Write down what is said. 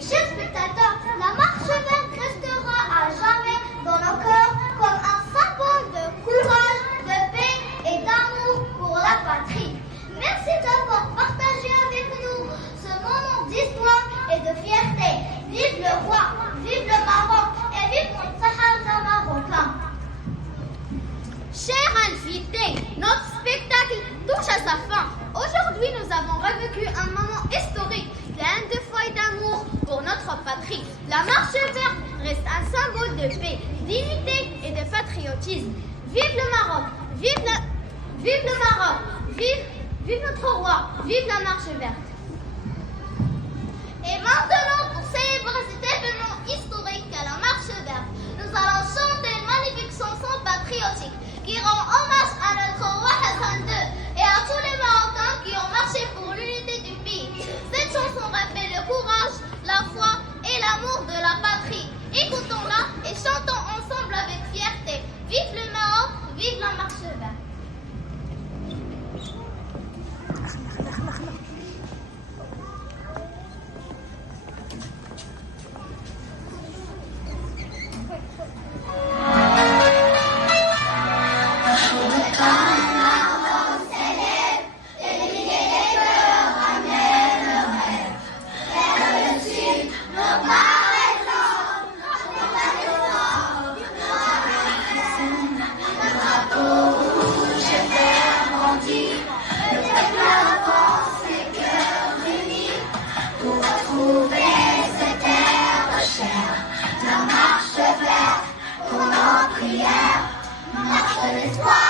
Chers spectateurs, la marche verte restera à jamais dans nos cœurs comme un symbole de courage, de paix et d'amour pour la patrie. Merci d'avoir partagé avec nous ce moment d'histoire et de fierté. Vive le roi, vive le Maroc et vive notre Sahara marocain. Chers invités, notre spectacle touche à sa fin. Aujourd'hui, nous avons revécu un moment historique, plein de foi et d'amour pour notre patrie. La marche verte reste un symbole de paix, d'unité et de patriotisme. Vive le Maroc, vive le Maroc, vive notre roi, vive la marche verte. Et maintenant, pour célébrer cet événement historique à la marche verte, nous allons chanter une magnifique chanson patriotique qui rend hommage à notre roi Hassan II et à tous les Marocains qui ont marché pour l'unité du pays. Cette chanson rappelle le courage, la foi et l'amour de la patrie. Écoutons-la et chantons ensemble avec fierté. Vive le Maroc, vive la marche verte. Marche de l'espoir.